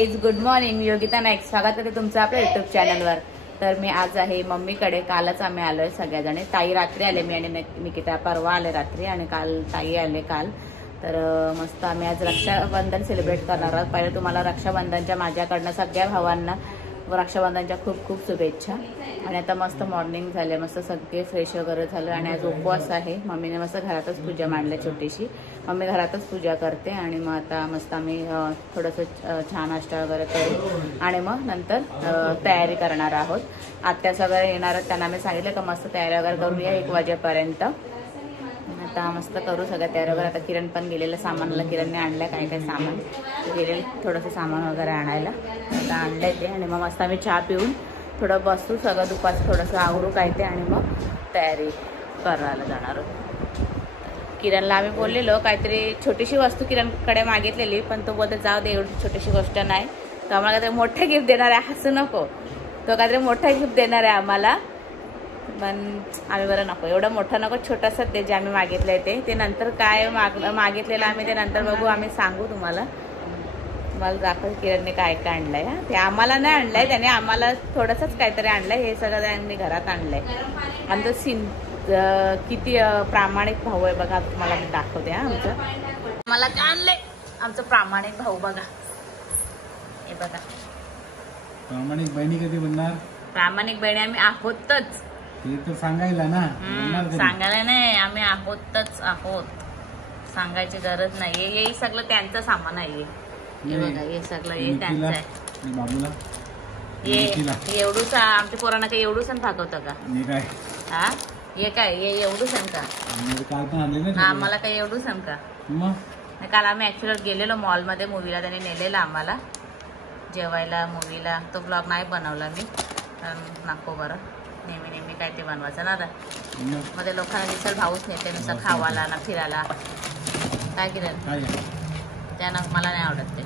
Good morning, Yogita Naik. स्वागत आहे तुमचं आपल्या युट्यूब चॅनलवर. तर मी आज आहे मम्मीकडे. कालच आम्ही आलोय सगळ्याजणी. ताई रात्री आले, मी आणि निकिता परवा आले रात्री आणि काल ताई आले काल. तर मस्त आम्ही आज रक्षाबंधन सेलिब्रेट करणार आहोत. पहिले तुम्हाला रक्षाबंधनच्या माझ्याकडनं सगळ्या भावांना रक्षाबंधनच्या खूप खूप शुभेच्छा. आणि आता मस्त मॉर्निंग झाले, मस्त सगळे फ्रेश वगैरे झालं आणि आज उपवास आहे. मम्मीने मस्त घरातच पूजा मांडली छोटीशी. मम्मी घरातच पूजा करते आणि मग आता मस्त आम्ही थोडंसं छान नाश्ता वगैरे करू आणि मग नंतर तयारी करणार आहोत. आत्या सगळं येणार आहेत, त्यांना मी सांगितलं का मस्त तयारी वगैरे करूया 1 वाजेपर्यंत. आता मस्त करू सगळ्या तयारी वगैरे. आता किरण पण गेलेलं सामानाला, किरणने आणलं काय काय सामान गेलेलं, थोडंसं सामान वगैरे आणायला. आता आणलंय ते आणि मग मस्त आम्ही चहा पिऊन थोडं बसू, सगळं दुपारचं थोडंसं आवरू काय ते आणि मग तयारी करायला जाणार आहोत. किरणला आम्ही बोललेलो काहीतरी छोटीशी वस्तू किरणकडे मागितलेली, पण तो बोलतो जाऊ दे, एवढी छोटीशी गोष्ट नाही. तो आम्हाला काहीतरी मोठं गिफ्ट देणार आहे, हसू नको. तो काहीतरी मोठं गिफ्ट देणार आहे आम्हाला, पण आम्ही बरं नको, एवढं मोठं नको, छोटंसं ते जे आम्ही मागितलंय ते नंतर काय मागितलेलं आम्ही ते नंतर बघू, आम्ही सांगू तुम्हाला. मला दाखव किरणने काय काय आणलंय. ते आम्हाला नाही आणलंय त्याने, आम्हाला थोडंसंच काहीतरी आणलंय. हे सगळं त्यांनी घरात आणलंय. आमचं किती प्रामाणिक भाऊ आहे बघा, तुम्हाला मी दाखवते. आमचं मला काय आणलंय, आमचं प्रामाणिक भाऊ बघा. हे बघा, प्रामाणिक बहिणी कधी बनणार? प्रामाणिक बहिणी आम्ही आहोतच. ते तर सांगायला ना, सांगायला नाही, आम्ही आहोतच आहोत, सांगायची गरज नाही. हे सगळं त्यांचं सामान आहे. हे बघा, हे सगळं हे त्यांचं आहे. बाबूला हे एवढूच आमच्या पोरांना काही एवढूच भागवतं का? हे काय? हा, हे काय, हे एवढूच का? काल पण आणले ना आम्हाला काही एवढूच का? मग काल आम्ही ऍक्च्युअली गेलेलो मॉलमध्ये मूवीला, त्यांनी नेलेला आम्हाला जेवायला मूवीला. तो ब्लॉग नाही बनवला मी, नको बरं, नेहमी काय ते बनवायचं ना. आता मध्ये लोकांना दिसल भाऊच नेते नुसतं खावाला ना फिरायला. काय किरण, त्यानं मला नाही आवडत ते.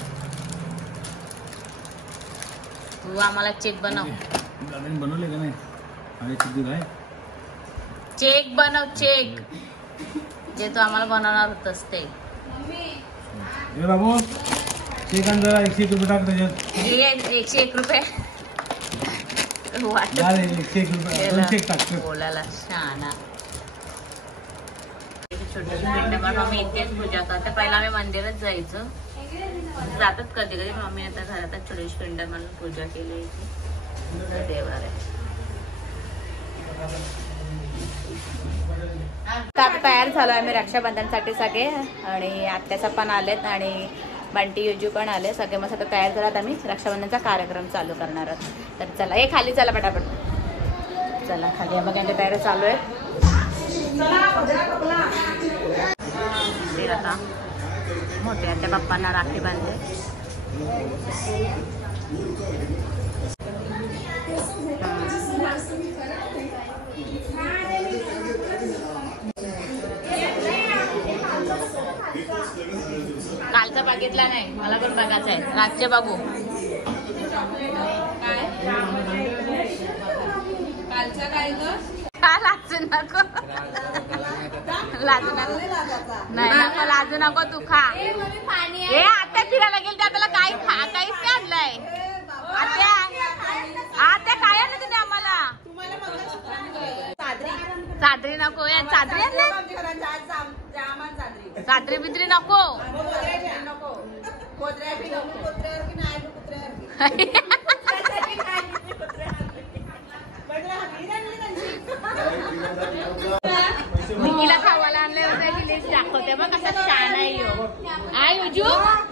तू आम्हाला चेक बनव. बनवले का नाही? चेक बनव, चेक जे तू आम्हाला बनवणार होतस ते. बाबू चेक आण जरा, 101 रुपये टाक त्याच्यात. 101 रुपये बोलायला शहाणा. छोटीशी पिंड पण मम्मी इथेच पूजा करते. पहिला आम्ही मंदिरात जायचं, जातात कधी कधी. मम्मी आता घरातच छोटीशी पिंड म्हणून पूजा केली देवार आहे. आता तयार झालो आम्ही रक्षाबंधनसाठी सगळे, आणि आत्याचा पण आलेत आणि बंटी युजू पण आले. सगळे मस्त आता तयार झालात. आम्ही रक्षाबंधनचा कार्यक्रम चालू करणार आहोत. तर चला, हे खाली चला पटापट, चला खाली. बघा यांची तयारी चालू आहे. आता मोठ्या त्या बाप्पांना राखी बांधते. कालचा बघितला नाही, मला पण बघायचं आहे. रातचे बघू. काय कालचा काय लाजू नको, लाजू नको, नाही नको लाजू नको, तू खा. हे आत्या फिरायला गेली त्या आपल्याला काही काहीच नाही आणलंय. आत्या काय आणलं तुम्ही आम्हाला? चादरी नको, या चादरी आणल्या, चादरी बिद्री नको. निकीला खावायला आणल्यावर त्याची लिस्ट दाखवते बघ, कसा छान आहे यो. आय उजू,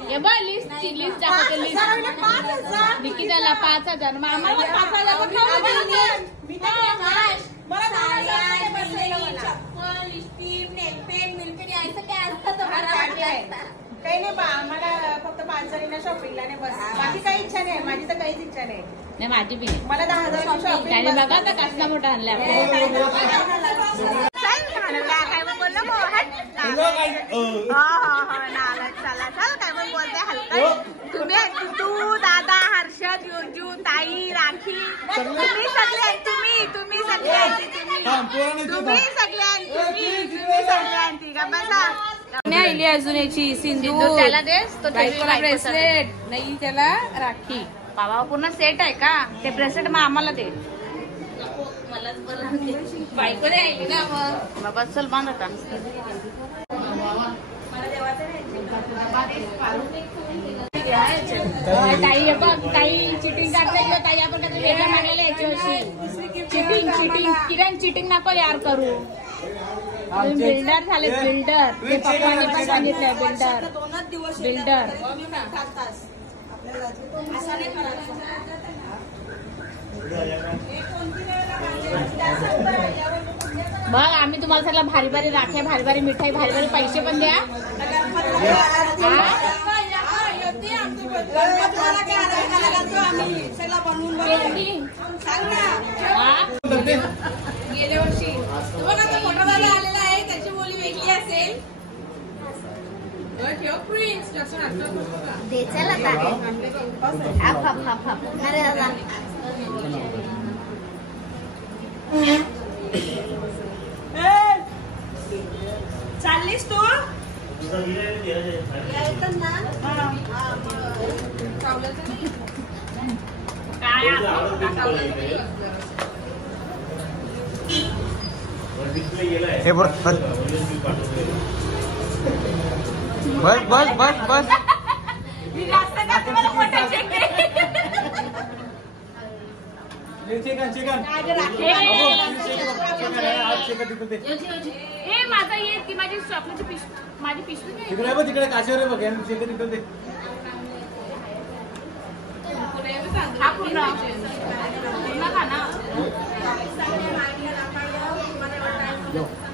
हे बघ लिस्टची लिस्ट दाखवते. लिस्ट निकिताला 5,000, मामा 5,000 काही नाही बा, आम्हाला फक्त 5 जणींना शॉपिंगला नाही, बस. माझी काही इच्छा नाही, माझी तर काहीच इच्छा नाही. नाही माझी बी मला 10,000 शॉपिंग. बघा आता कसला मोठा आणलाय. काय मग बोललो चला चल, काय मग बोलते हलका. तुम्ही, तू, दादा, हर्षद, योजू, ताई, राखी, तुम्ही सगळ्यांची, तुम्ही सगळ्यांची, तुम्ही सगळ्यांची का बसा. नाही आली अजून याची सिंधू त्याला देस तो बायकोला ब्रेसलेट नाही त्याला राखी. बाबा पूर्ण सेट आहे का ते ब्रेसलेट मग आम्हाला दे. बायको नाही आली ना मग. बाबा चल बांध आता. ताई बघ ताई चिटिंग करते किंवा ताई आपण काहीतरी वेगळं मागलेलं याच्यावर्षी. चिटिंग किरण चिटिंग नको यार करू. बिल्डर झाले बिल्डर. ते पप्पांनी पण सांगितलंय बिल्डर. बघ आम्ही तुम्हाला सगळं भारी भारी राख्या भारी भारी मिठाई भारी भारी पैसे पण द्या. गेल्या वर्षी मोठा आलेला आहे त्याची बोली वेगळी असेल. चाललीस तू हे बस बस बस बस बस माझा ये ती माझी चॉकलेटची पिशवी माझी पिशवी नाही. तिकडे बघ तिकडे काशीवर बघ तिकडे हा पूर्ण खा ना.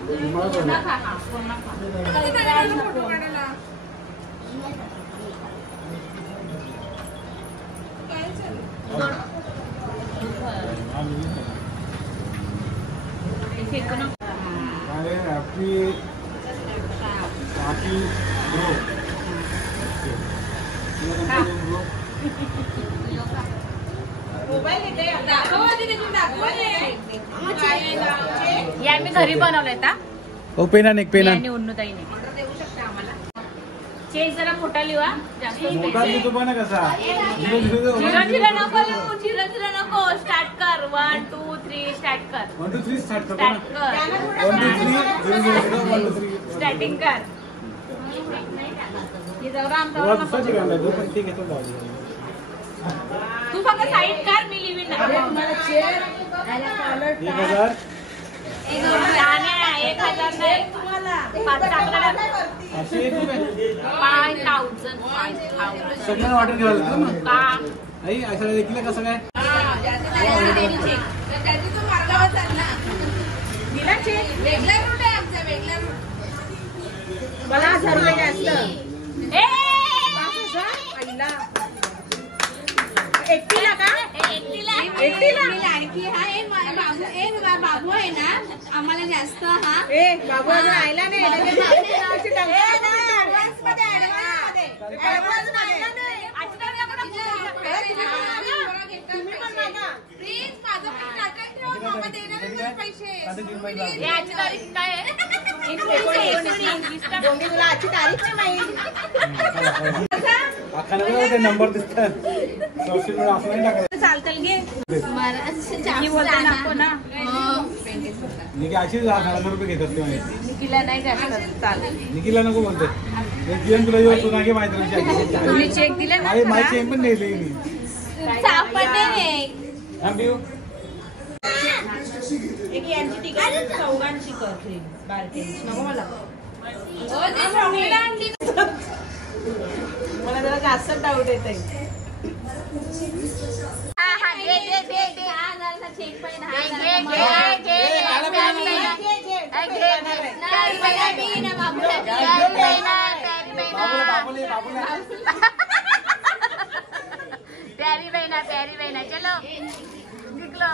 पूर्ण खा हा पूर्ण खा. या मी घरी बनवलंय का. ओ पेना नेक पेना आणि उन्नताईने चेक जरा मोठा लिहा. जास्त मोठा लिहितो पण कसा झिरो झिरो नको लिहू. झिरो झिरो नको. स्टार्ट कर. 1 2 3 स्टार्ट कर. 1 2 3 स्टार्ट कर. स्टार्ट कर. 1 2 3 0 0 1 2 3 स्टार्टिंग कर. हे जरा आमचा वर दुसरा ठिकाण आहे, तो पण ठीक आहे, तो जाऊ दे. तू फक्त साईड कर. मी लिहिन ना. 1000 1000 नाही तुम्हाला 5,000 सगळ्यांना वाटत घ्यायला मग का आई अशा देखील कसं काय मला 1000 रुपये जास्त. एकटीला का एकटीला बाबू आहे ना आम्हाला जास्त हा ए बाबू अजून आयला नाही. प्लीज माझं मामा देणार पैसे. याची तारीख काय आहे. दोन्ही तुला आजची तारीख नाही माहिती. नंबर दिसतात चालतं घे. नको ना. अशी 1000 रुपये घेत असते निकीला नाही जास्त चालेल. निकीला नको बोलते तुला येऊ तू नाही माहिती तुम्ही चेक दिले ना. माहिती चेक पण नेली मी एक यांची तिकीट चौघांची करते बारकेची. नको मला मला जरा जास्त डाऊट येत आहे. प्यारी बहिणा चलो निघलो.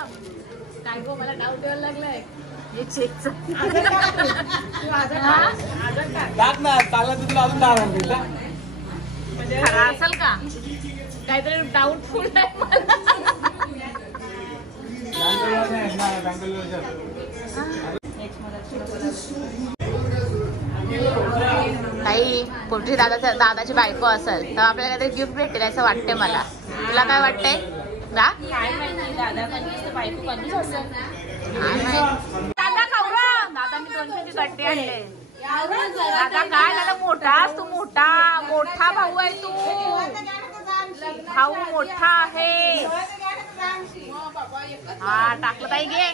काय गो मला डाऊट यायला लागलाय. हे चेकचं टाक ना चालला तुला अजून 10 रुपये खरा असेल का काहीतरी डाऊटफुल आहे मला. ताई कुठची दादाची बायको असेल तर आपल्याला काहीतरी गिफ्ट भेटेल असं वाटतंय मला. तुला काय वाटतंय ना? काय माहिती दादा कधीच बायको कधीच असेल. दादा खाऊरा. दादा मी 200ची गड्डी आणले. दादा काय झालं? मोठास तू मोठा भाऊ आहे तू. भाऊ मोठा आहे. हा टाकलं ताई घे.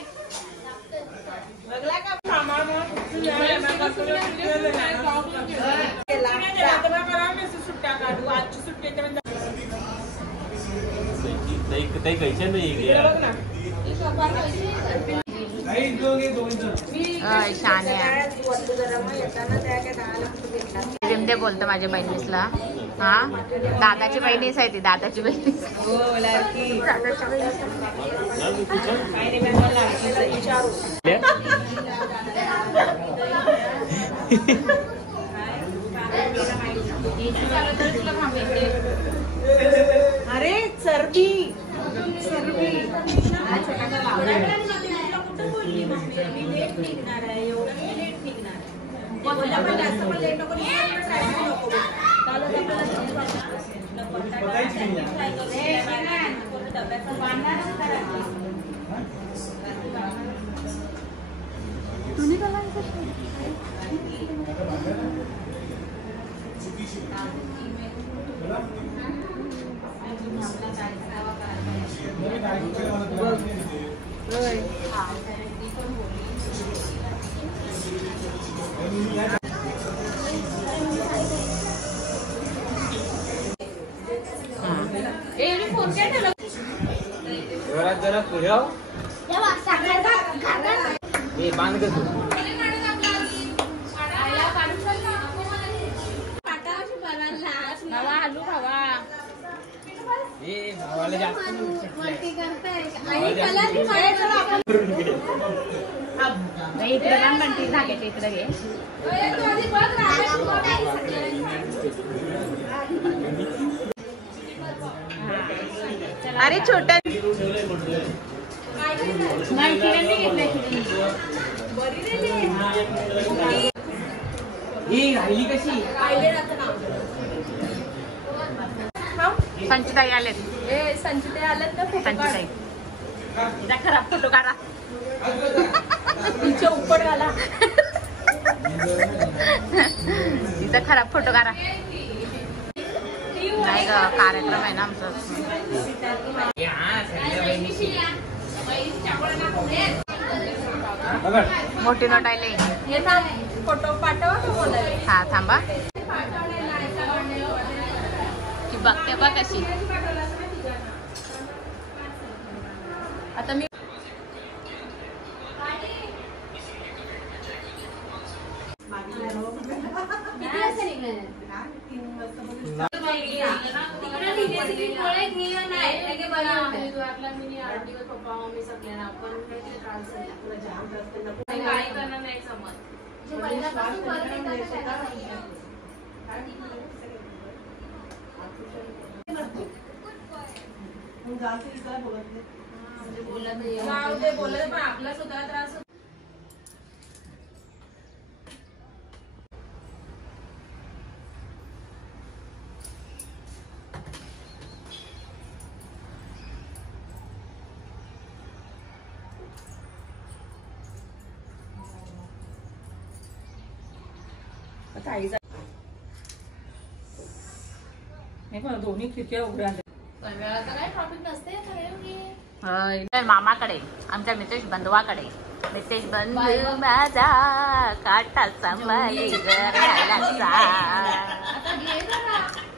ते बोलतो माझ्या बहिणीसला. हा दादाची बहिणीच आहे ती. दादाची बहिणीच. अरे चरबी जरा पुढं बांध आलू खावा. इकडे काय म्हणते धाग्याच्या इकडे घे. अरे छोटा राहिली कशी संचिताई आले. संचिते आलेत ना. संचिताई तिचा खराब फोटो काढा. तिच्या उपर आला. तिचा खराब फोटो काढा. नाही ग कार्यक्रम आहे ना आमचा. मोठी नोट आले. फोटो पाठवा. हा थांबा की बघते बघ कशी. आता मी बोलत पण आपला स्वतःला त्रास होतो. दोन्ही खिडक्या उघड्या. मामाकडे आमच्या मितेश बंधवाकडे. मितेश बंधू माझा काटा सांभाळी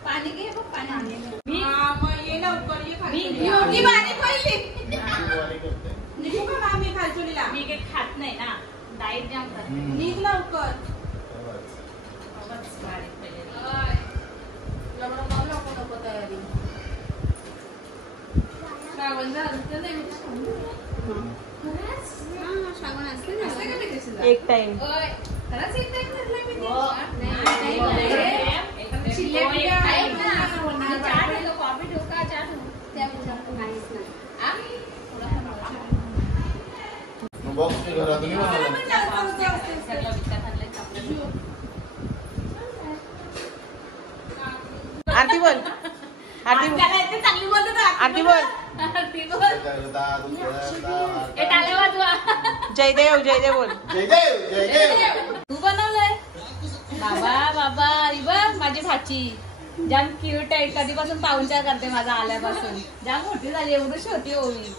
पाणी घे बघ. पाणी मी काही खात नाही ना. डाएट जाम करते. निघ लवकर. एक टाइम आरती बोल आरती बोल त्याला येते चांगली बोलतो ना. आरती बोल आरती बोल. ए, टाळ्या वाजवा. जयदेव जयदेव बोल तू बनवलंय बाबा ही बघ माझी भाची जाम क्यूट आहे. कधीपासून पाहुणचार करते माझा आल्यापासून. जाम मोठी झाली एवढीच होती ओवी.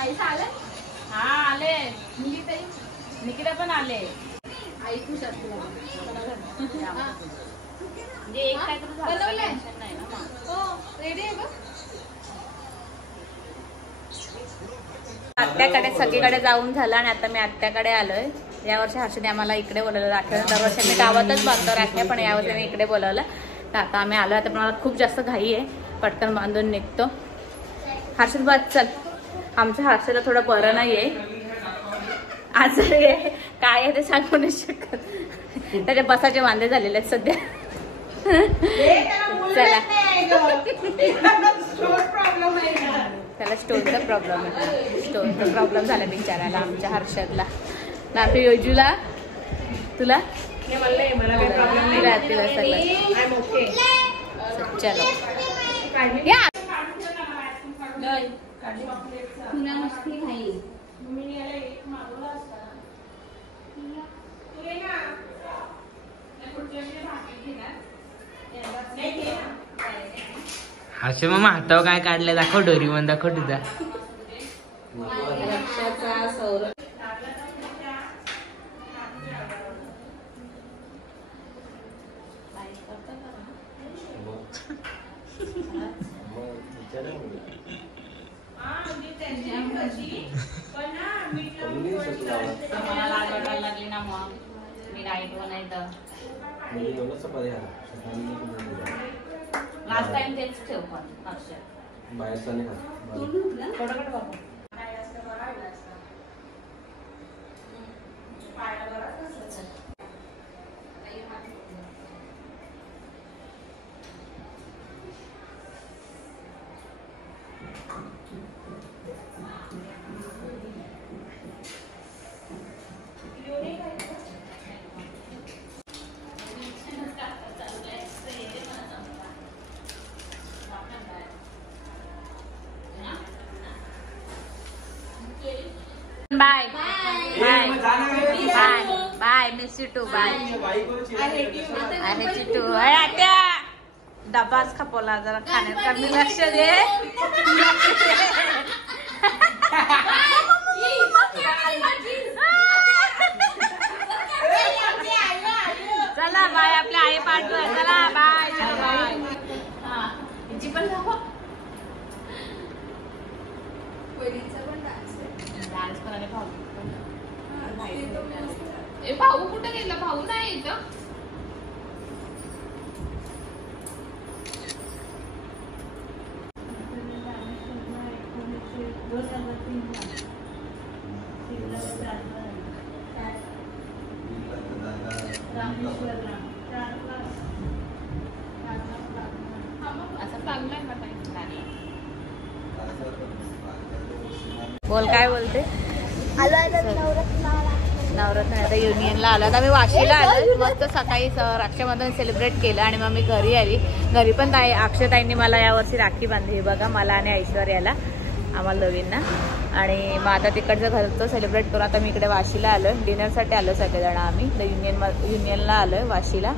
आई आले हा आले निकिता पण आले. आई खुश असते म्हणजे एक काय तर झालं टेन्शन नाही ना. हो रेडी आहे बघ. आत्याकडे सगळीकडे जाऊन झालं आणि आता मी आत्याकडे आलोय. यावर्षी हर्षदने आम्हाला इकडे बोलवलं. राख्या दरवर्षी मी गावातच बांधतो राख्या, पण यावर्षी मी इकडे बोलवलं. तर आता आम्ही आलो. आता पण मला खूप जास्त घाई आहे, पटकन बांधून निघतो. हर्षद बस चल. आमच्या हर्षदला थोडं बरं नाहीये, आजारी आहे. काय आहे ते सांगू नाही शकत. त्याच्या बसाचे वांदे झालेले आहेत सध्या. चला त्याला स्टोनचा प्रॉब्लेम आहे. स्टोनचा प्रॉब्लेम झाला बिचारायला आमच्या हर्षदला ना. आपल्या योजूला तुला चलो या. हर्ष मग हातावर काय काढलंय दाखव. डोरी म्हणून दाखव तुझा. लागली ना मग मी डाएट बनायचं. लास्ट टाइम तेच ठेव पण अक्षर बाहेरचा नाही थोडं बाबा. Bye bye bye bye miss you too. Bye I miss you too. आत्या डबाच खपवला जरा खाण्यात कमी लक्ष दे. चला बाय. आपल्या आई पाठवा. चला बाय बाय. भाऊ कुठे गेला. भाऊ नाही इथं. असं चांगलंय का बोल काय बोलते. नवरत्न आता युनियनला आलो. आता मी वाशीला आलो. मस्त सकाळी रक्षाबंधन सेलिब्रेट केलं आणि मग मी घरी आली. घरी पण अक्षताईंनी मला यावर्षी राखी बांधली बघा, मला आणि ऐश्वर्याला, आम्हाला दोघींना. आणि मग आता तिकडचं घरचं सेलिब्रेट करू. आता मी इकडे वाशीला आलोय. डिनरसाठी आलो सगळेजण आम्ही. युनियनला आलोय वाशीला.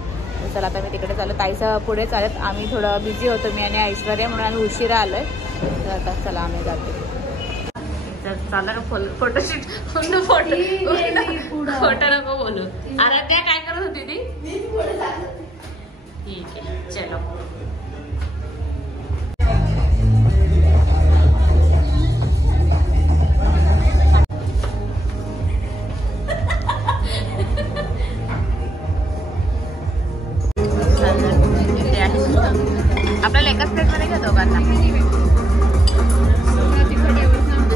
चला आता मी तिकडे चालू. ताईचं पुढे चालत. आम्ही थोडं बिझी होतो मी आणि ऐश्वर्या, म्हणून आम्ही उशिरा आलोय. तर आता चला आम्ही जातो. चालला का फोटोशूट. फोटो नको बोलू. अरे त्या काय करत होती ती. ठीक आहे चलो. आपल्याला एकाच प्लेट मध्ये घ्या दोघांना.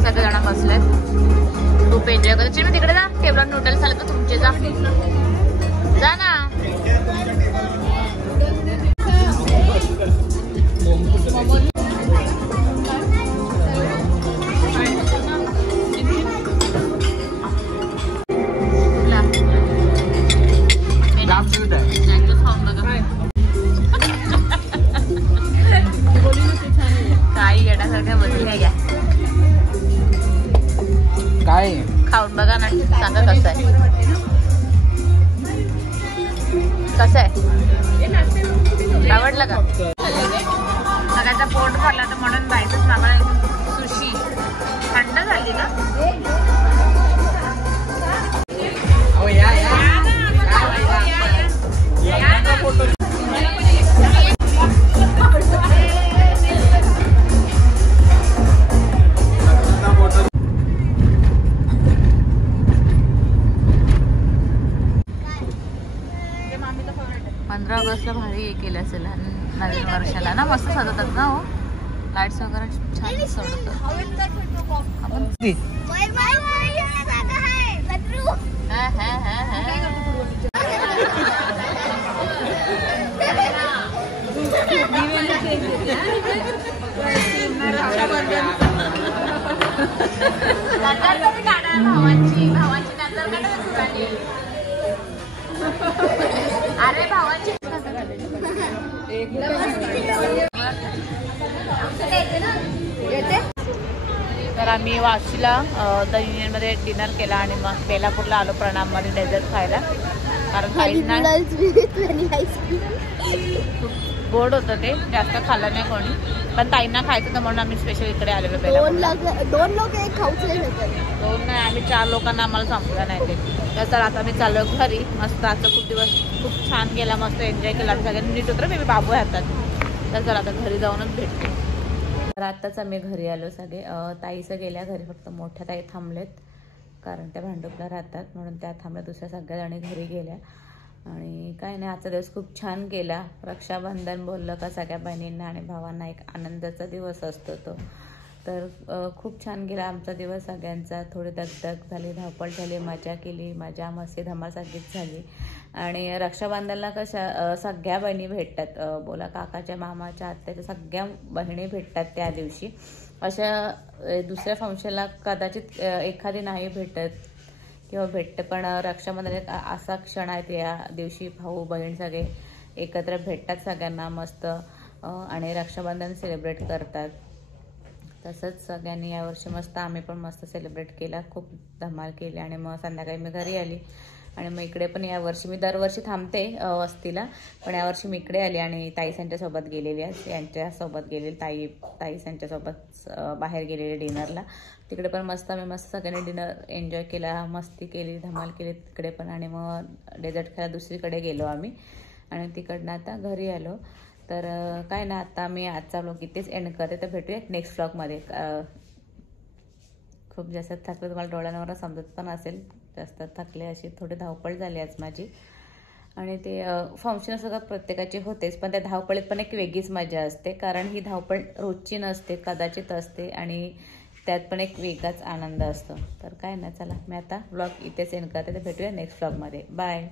सगळेजण बसलेत. खूप एन्जॉय करतो. मी तिकडे जा. केवढं नूडल्स आले तर तुमचे जा ना. काय खाऊन बघा ना, सांगा कसं आहे. कसं आहे, आवडलं का? सगळ्याचा पोट भरला तर म्हणून जायचंच मागं. सुशी थंड झाली का? ऑगस्टला भारी हे केलं असेल नवीन वर्षाला ना, मस्त सजवतात ना हो, लाईट्स वगैरे छान सोडतात. अरे भावाची तर आम्ही वाशीला द युनियनमध्ये डिनर केला आणि मग बेलापूरला आलो प्रणाममध्ये डेझर्ट खायला, कारण काहींना खूप गोड होतं ते, जास्त खाल्लं नाही कोणी, पण ताईंना खायचं होतं म्हणून आम्ही स्पेशल इकडे आलेलो. दोन लोक एक खाऊच नाही शकत. दोन नाही, आम्ही 4 लोकांना आम्हाला संपलं नाही ते. तर आता आम्ही चाललो घरी. मस्त आजचा खूप छान गेला, मस्त एन्जॉय केला, सगळ्यांनी नीट उतर बेबी बाबू हातात. तर चला आता घरी जाऊनच भेटतो. तर आत्ताच आम्ही घरी आलो सगळे. ताईचं गेल्या घरी, फक्त मोठ्या ताई थांबलेत कारण त्या भांडुपला राहतात म्हणून त्या थांबल्या. दुसऱ्या सगळ्याजणी घरी गेल्या. आणि काय नाही, आजचा दिवस खूप छान गेला. रक्षाबंधन बोललं का सगळ्या बहिणींना आणि भावांना एक आनंदाचा दिवस असतो तो. तर खूप छान गेला आमचा दिवस सगळ्यांचा. थोडी दगदग झाली, धावपळ झाली, मजा केली, मजा मस्ती धमाल सगळीच झाली. आणि रक्षाबंधनला कशा सगळ्या बहिणी भेटतात, बोला काकाच्या, मामाच्या, आत्याच्या सगळ्या बहिणी भेटतात त्या दिवशी. अशा दुसऱ्या फंक्शनला कदाचित एखादी नाही भेटत किंवा भेटते, पण रक्षाबंधन एक असा क्षण आहे, या दिवशी भाऊ बहीण सगळे एकत्र भेटतात सगळ्यांना मस्त आणि रक्षाबंधन सेलिब्रेट करतात. तसंच सगळ्यांनी यावर्षी मस्त, आम्ही पण मस्त सेलिब्रेट केला, खूप धमाल केली. आणि मग संध्याकाळी मी घरी आली आणि मग इकडे पण यावर्षी मी दरवर्षी थांबते वस्तीला, पण यावर्षी मी इकडे आली आणि ताई यांच्यासोबत गेलेली आहे, यांच्यासोबत गेलेली ताई यांच्यासोबत बाहेर गेलेली डिनरला. तिकडे पण मस्त आम्ही मस्त सगळ्यांनी डिनर एन्जॉय केला, मस्ती केली, धमाल केली तिकडे पण. आणि मग डेझर्ट खायला दुसरीकडे गेलो आम्ही आणि तिकडनं आता घरी आलो. तर काय ना, आता मी आजचा व्लॉग इथेच एंड करते. तर भेटूया नेक्स्ट व्लॉगमध्ये. खूप जास्त थकले, तुम्हाला डोळ्यांवर समजत पण असेल, जास्त थकले, अशी थोडी धावपळ झाली आज माझी. आणि ते फंक्शन सगळं प्रत्येकाची होतेच, पण त्या धावपळीत पण एक वेगळीच मजा असते, कारण ही धावपळ रोजची नसते, कदाचित असते आणि त्यात पण एक वेगळाच आनंद असतो. तर काय ना, चला मी आता व्लॉग इथेच एंड करते. तर भेटूया नेक्स्ट व्लॉगमध्ये. बाय.